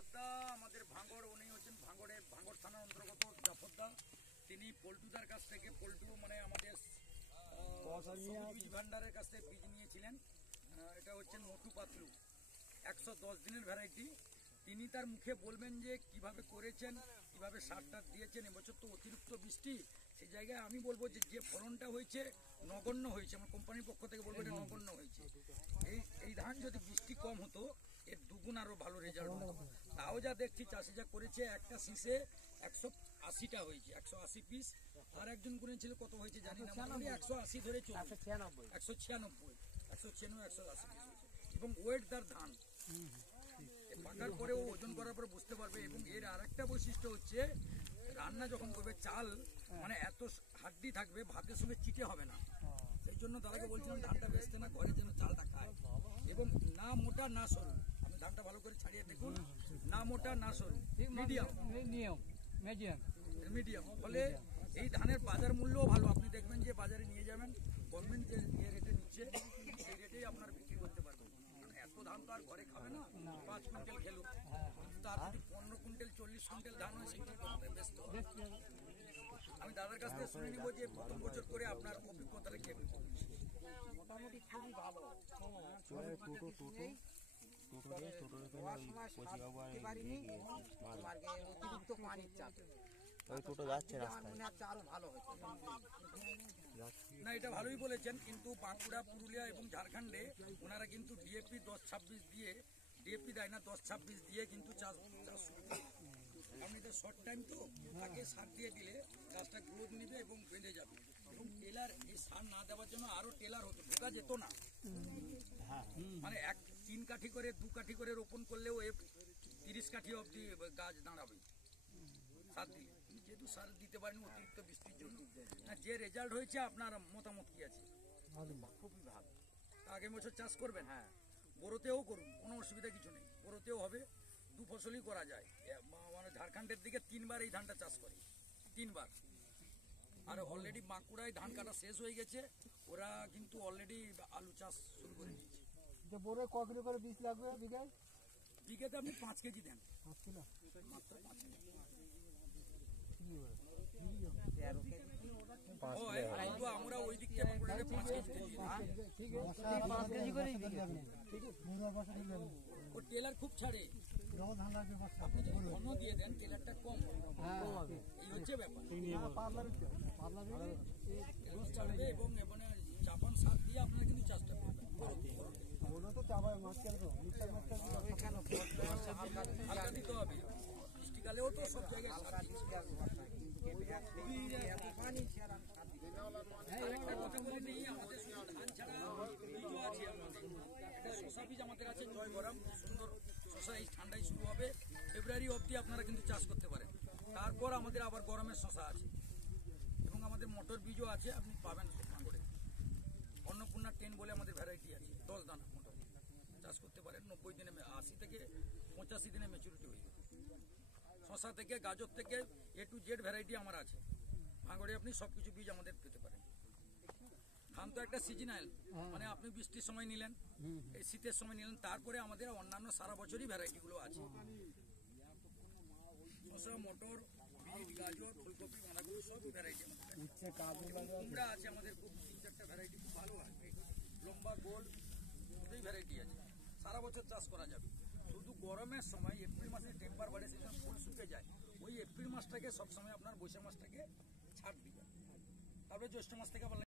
জাফরদা আমাদের ভাঙড়, উনি হচ্ছেন ভাঙড় থানার অন্তর্গত জাফরদা। তিনি পল্টুদার কাছ থেকে মানে আমাদের বীজ ভান্ডারের কাছ থেকে বীজ নিয়েছিলেন। এটা হচ্ছেন মোটু পাতলু 110 দিনের ভ্যারাইটি। তিনি তার মুখে বলবেন যে কিভাবে করেছেন, কিভাবে সারটা দিয়েছেন। এবছর তো অতিরিক্ত বৃষ্টি, সেই জায়গায় আমি বলবো যে ফলনটা হয়েছে নগণ্য হয়েছে। আমার কোম্পানির পক্ষ থেকে বলবো এটা নগণ্য হয়েছে। এই ধান যদি বৃষ্টি কম হতো এর দুগুণ আরো ভালো রেজাল্ট হতো। তাও যা দেখছি চাষি যা করেছে, একটা শীষে 180টা হয়েছে, 180 পিস। আর একজন গুনেছিল কত হয়েছে জানি না, 180 ধরে চলছে, 196, 180 পিস হয়েছে। এবং ওয়েট দার ধান পাকার পরে ও ওজন করার পরে বুঝতে পারবে। এবং এর আর একটা বৈশিষ্ট্য হচ্ছে রান্না যখন করবে চাল মানে এত হাড্ডি থাকবে, ভাতের সঙ্গে চিটে হবে না। সেই জন্য দাদাকে বলছিলাম ধানটা বেচতে না, ঘরে যেন চালটা খায়। এবং না মোটা না সরু, আপনি ধানটা ভালো করে ছাড়িয়ে দেখুন, না মোটা না সরু, মিডিয়াম। ফলে এই ধানের বাজার মূল্যও ভালো। আপনি দেখবেন যে বাজারে নিয়ে যাবেন, গভর্নমেন্ট যে রেটে নিচ্ছে সেই রেটেই আপনার বিক্রি করতে পারবেন। এত ধান তো আর ঘরে খাবে না, 5 কুইন্টাল খেলো, তার যদি 15 কুইন্টাল 40 কুইন্টাল ধান হয় সেটা ব্যস্ত। আমি দাদার কাছ থেকে শুনে নিব যে প্রথম বছর করে আপনার অভিজ্ঞতাটা কেমন। মোটামুটি খুবই ভালো। অতিরিক্ত পানির চাপ আরো ভালো হতো না, এটা ভালোই বলেছেন। কিন্তু বাঁকুড়া, পুরুলিয়া এবং ঝাড়খণ্ডে ওনারা কিন্তু ডিএপি 10-26 দিয়ে, ডিএপি দেয় না, 10-26 দিয়ে কিন্তু চাষ শুরু করে। কারণ এটা শর্ট টাইম তো, তাকে সার দিয়ে দিলে গাছটা গ্রোথ নেবে এবং বেঁধে যাবে। এবং টেলার এই সার না দেওয়ার জন্য আরো টেলার হতো, ঢোকা যেত না। মানে 3 কাঠি করে 2 কাঠি করে রোপণ করলেও 30 কাঠি অবধি গাছ দাঁড়াবে সার দিলে। যেহেতু সার দিতে পারেনি অতিরিক্ত বৃষ্টির জন্য, যে রেজাল্ট হয়েছে আপনার মতামত কি আছে? খুবই ভালো। আগামী বছর চাষ করবেন? হ্যাঁ, বোরোতেও করুন, কোনো অসুবিধা কিছু নেই, বোরোতেও হবে, 2 ফসলই করা যায়। মানে ঝাড়খণ্ডের দিকে 3 বার এই ধানটা চাষ করে, 3 বার। আর অলরেডি বাঁকুড়ায় ধান কাটা শেষ হয়ে গেছে, ওরা কিন্তু অলরেডি আলু চাষ শুরু করে দিয়েছে। বোরে ক কিলো করে বীজ লাগবে বিঘায়? বিঘাতে আপনি 5 কেজি দেন, 5 কিলো, মাত্র 5 কেজি। আমরা ওই দিক থেকে 5 কেজি করে ও টেলার খুব ছাড়ে। আপনি যদি ঘন দিয়ে দেন টেলারটা কম, এই হচ্ছে ব্যাপার। ছাড়বে এবং চাপান সার দিয়ে আপনারা কিন্তু চাষটা করবেন। হালকা দিতে হবে, বৃষ্টিকালেও তো সব জায়গায় আরেকটা কথা বলে নেই, আমাদের শুধু ধান ছাড়া বীজও আছে। একটা শশা বীজ আমাদের আছে, জয় গরম, সুন্দর শশা। এই ঠান্ডায় শুরু হবে, ফেব্রুয়ারি অবধি আপনারা কিন্তু চাষ করতে পারেন। তারপর আমাদের আবার গরমের শশা আছে এবং আমাদের মটর বীজও আছে, আপনি পাবেন ভাঙড়ে। অন্নপূর্ণা 10 বলে আমাদের ভ্যারাইটি আছে, 10 দানা মটর চাষ করতে পারেন। 90 দিনে 80 থেকে 85 দিনে ম্যাচুরিটি হয়ে যাবে। শশা থেকে গাজর থেকে A to Z ভ্যারাইটি আমার আছে ভাঙড়ে। আপনি সবকিছু বীজ আমাদের পেতে পারেন। ধান তো একটা সিজনাল, মানে আপনি বৃষ্টির সময় নিলেন, এই শীতের সময় নিলেন, তারপরে আমাদের অন্যান্য সারা বছরই ভ্যারাইটিগুলো আছে। শশা, মটর, বিট, গাজর, ফুলকপি, বাঁধাকপি সব ভ্যারাইটি আমাদের। কুমড়া আছে আমাদের, খুব 3-4টা ভ্যারাইটি খুব ভালো হয়, লম্বা গোল, দুটোই ভ্যারাইটি আছে। সারা বছর চাষ করা যাবে। শুধু গরমের সময় এপ্রিল মাসে টেম্পার বাড়ে, সেখানে ফুল শুকে যায়, ওই এপ্রিল মাসটাকে সবসময় আপনার বৈশাখ মাসটাকে ছাড় দিবেন। তারপরে জ্যৈষ্ঠ মাস থেকে